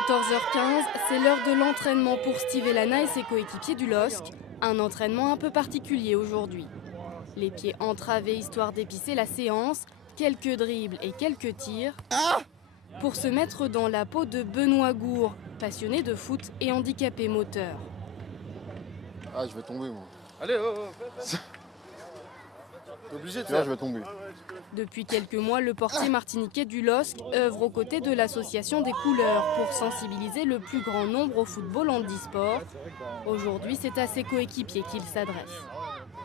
14h15, c'est l'heure de l'entraînement pour Steve Elana et ses coéquipiers du LOSC. Un entraînement un peu particulier aujourd'hui. Les pieds entravés histoire d'épicer la séance, quelques dribbles et quelques tirs pour se mettre dans la peau de Benoît Gour, passionné de foot et handicapé moteur. Ah, je vais tomber moi. Allez, T'es obligé de faire. Je vais tomber. Depuis quelques mois, le portier martiniquais du LOSC œuvre aux côtés de l'association des couleurs pour sensibiliser le plus grand nombre au football handisport. Aujourd'hui, c'est à ses coéquipiers qu'il s'adresse.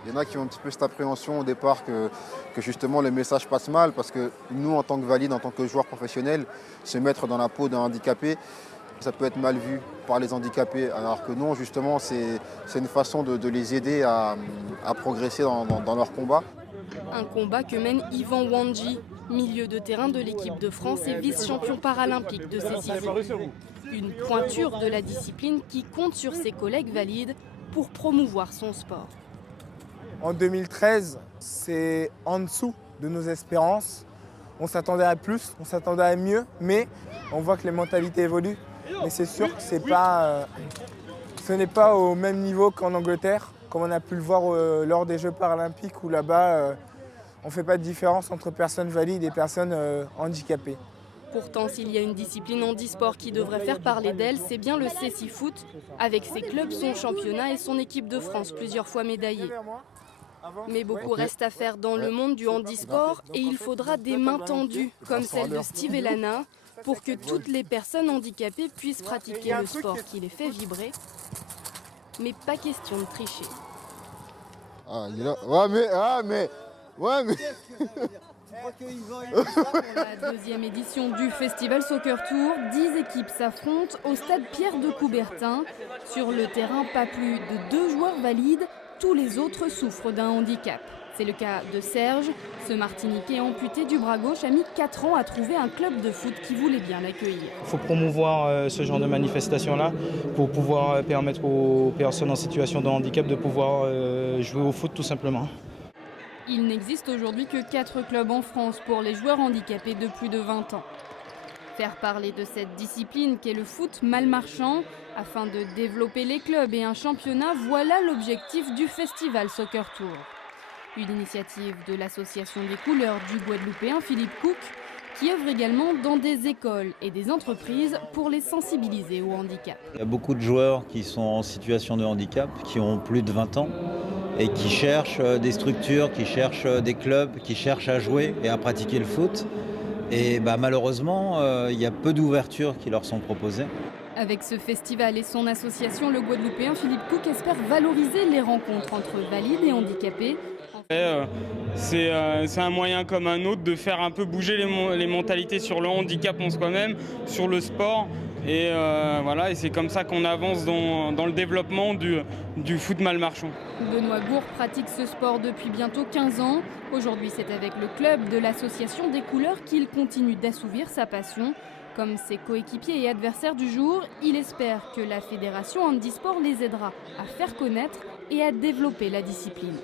Il y en a qui ont un petit peu cette appréhension au départ que justement le message passe mal parce que nous, en tant que valides, en tant que joueurs professionnels, se mettre dans la peau d'un handicapé, ça peut être mal vu par les handicapés. Alors que non, justement, c'est une façon de les aider à progresser dans leur combat. Un combat que mène Yvan Wandji, milieu de terrain de l'équipe de France et vice-champion paralympique de ces 6 ans. Une pointure de la discipline qui compte sur ses collègues valides pour promouvoir son sport. En 2013, c'est en dessous de nos espérances. On s'attendait à plus, on s'attendait à mieux, mais on voit que les mentalités évoluent. Mais c'est sûr que ce n'est pas au même niveau qu'en Angleterre, comme on a pu le voir lors des Jeux paralympiques où là-bas, on ne fait pas de différence entre personnes valides et personnes handicapées. Pourtant, s'il y a une discipline handisport qui devrait faire parler d'elle, c'est bien le CC Foot, avec ses clubs, son championnat et son équipe de France plusieurs fois médaillée. Mais beaucoup reste à faire dans le monde du handisport et il faudra des mains tendues, comme celle de Steve Elana, pour que toutes les personnes handicapées puissent pratiquer le sport qui les fait vibrer. Mais pas question de tricher. Ah, il est là. Ouais, mais... Pour la deuxième édition du Festival Soccer Tour, 10 équipes s'affrontent au stade Pierre de Coubertin. Sur le terrain, pas plus de 2 joueurs valides, tous les autres souffrent d'un handicap. C'est le cas de Serge. Ce Martiniquais amputé du bras gauche a mis 4 ans à trouver un club de foot qui voulait bien l'accueillir. Il faut promouvoir ce genre de manifestation-là pour pouvoir permettre aux personnes en situation de handicap de pouvoir jouer au foot tout simplement. Il n'existe aujourd'hui que 4 clubs en France pour les joueurs handicapés de plus de 20 ans. Faire parler de cette discipline qu'est le foot mal marchand, afin de développer les clubs et un championnat, voilà l'objectif du Festival Soccer Tour. Une initiative de l'association des couleurs du Guadeloupéen Philippe Cook, qui œuvre également dans des écoles et des entreprises pour les sensibiliser au handicap. Il y a beaucoup de joueurs qui sont en situation de handicap, qui ont plus de 20 ans et qui cherchent des structures, qui cherchent des clubs, qui cherchent à jouer et à pratiquer le foot. Et malheureusement, il y a peu d'ouvertures qui leur sont proposées. Avec ce festival et son association, le Guadeloupéen Philippe Cook espère valoriser les rencontres entre valides et handicapés. C'est un moyen comme un autre de faire un peu bouger les mentalités sur le handicap en soi-même, sur le sport. Et voilà, et c'est comme ça qu'on avance dans le développement du foot mal marchand. Benoît Gour pratique ce sport depuis bientôt 15 ans. Aujourd'hui, c'est avec le club de l'association des couleurs qu'il continue d'assouvir sa passion. Comme ses coéquipiers et adversaires du jour, il espère que la fédération handisport les aidera à faire connaître et à développer la discipline.